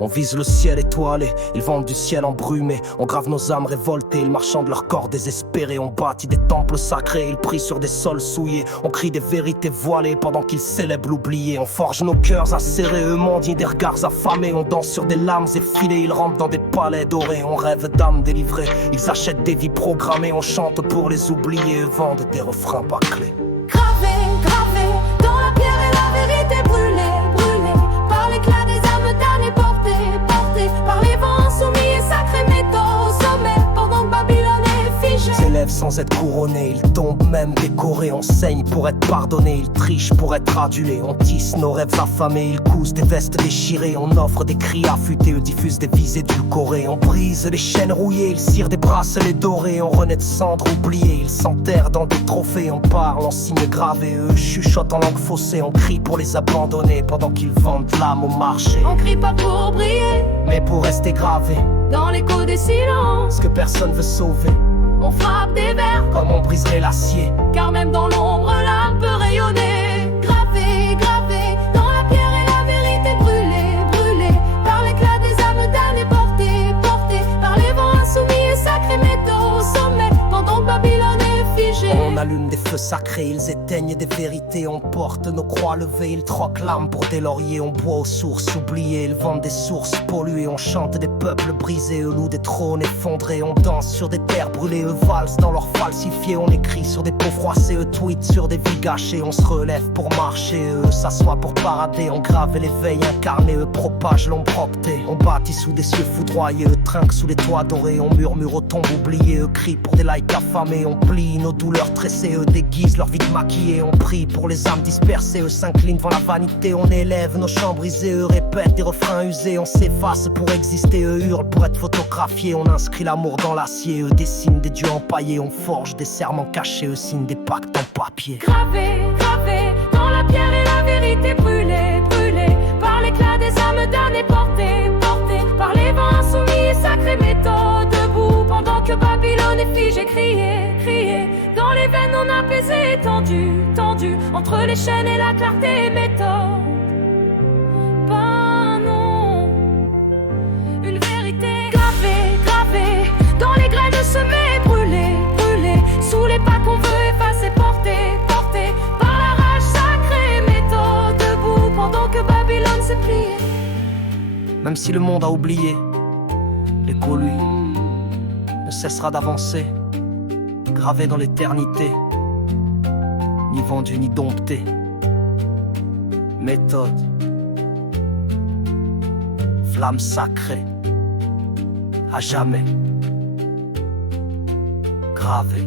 On vise le ciel étoilé, ils vendent du ciel embrumé. On grave nos âmes révoltées, ils marchent de leur corps désespérés. On bâtit des temples sacrés, ils prient sur des sols souillés. On crie des vérités voilées pendant qu'ils célèbrent l'oublié. On forge nos cœurs acérés, eux mendient des regards affamés. On danse sur des lames effilées, ils rampent dans des palais dorés. On rêve d'âmes délivrées, ils achètent des vies programmées. On chante pour les oublier, eux vendent des refrains bâclés. Gravé, gravé, dans la pierre et la vérité brûlée, brûlée par l'éclat des âmes damnées, portées, portées par les vents insoumis et sacrés métaux au sommet, pendant que Babylone est figée. S'élèvent sans être couronnés, ils tombent même décorés. On saigne pour être pardonné, ils trichent pour être adulés. On tisse nos rêves affamés, ils cousent des vestes déchirées. On offre des cris affûtés, eux diffusent des vies édulcorées. On brise les chaînes rouillées, ils cirent des bracelets dorés. On renaît de cendres oubliées, ils s'enterrent dans des trophées. On parle en signes gravés, eux chuchotent en langue faussée. On crie pour les abandonner pendant qu'ils vendent l'âme au marché. On crie pas pour briller, mais pour rester gravés dans l'écho des silences, ce que personne veut sauver. on frappe des vers Comme on briserait l'acier, car même dans l'ombre l'âme peut rayonner. Gravé, gravé, dans la pierre et la vérité brûlée, brûlée par l'éclat des âmes damnées, portées, portées par les vents insoumis et sacrés métaux au sommet, pendant que Babylone est figée. on allume des feux sacrés, ils éteignent des vérités. On porte nos croix levées, ils troquent l'âme pour des lauriers. On boit aux sources oubliées, ils vendent des sources polluées. On chante des peuples brisés, eux louent des trônes effondrés. On danse sur des terres brûlées, eux valsent dans leurs falsifiés. On écrit sur des peaux froissées, eux tweetent sur des vies gâchées. On se relève pour marcher, eux s'assoient pour parader. On grave l'éveil incarné, eux propagent l'ombre optée. On bâtit sous des cieux foudroyés, eux trinquent sous les toits dorés. On murmure aux tombes oubliées, eux crient pour des likes affamés. On plie nos douleurs tressées, eux déguisent leur vie maquillée. On prie pour les âmes dispersées, eux s'inclinent devant la vanité. On élève nos chants brisés, eux répètent des refrains usés. On s'efface pour exister, eux hurlent pour être photographiés. On inscrit l'amour dans l'acier, eux dessinent des dieux empaillés. On forge des serments cachés, eux signent des pactes en papier. Gravé, gravé, dans la pierre et la vérité brûlée, brûlée par l'éclat des âmes damnées, portées, portées par les vents insoumis et sacrés métaux, debout pendant que Babylone est figée. Crier, crier, dans les veines non apaisées, tendues, tendues entre les chaînes et la clarté métaux. Pas non, une vérité gravée, gravée dans les graines semées, brûlées, brûlées sous les pas qu'on veut effacer, portées, portées par la rage sacrée métaux, debout pendant que Babylone s'est pliée. Même si le monde a oublié, l'écho lui ne cessera d'avancer, gravé dans l'éternité, ni vendu ni dompté. Méthode, flamme sacrée, à jamais, gravée.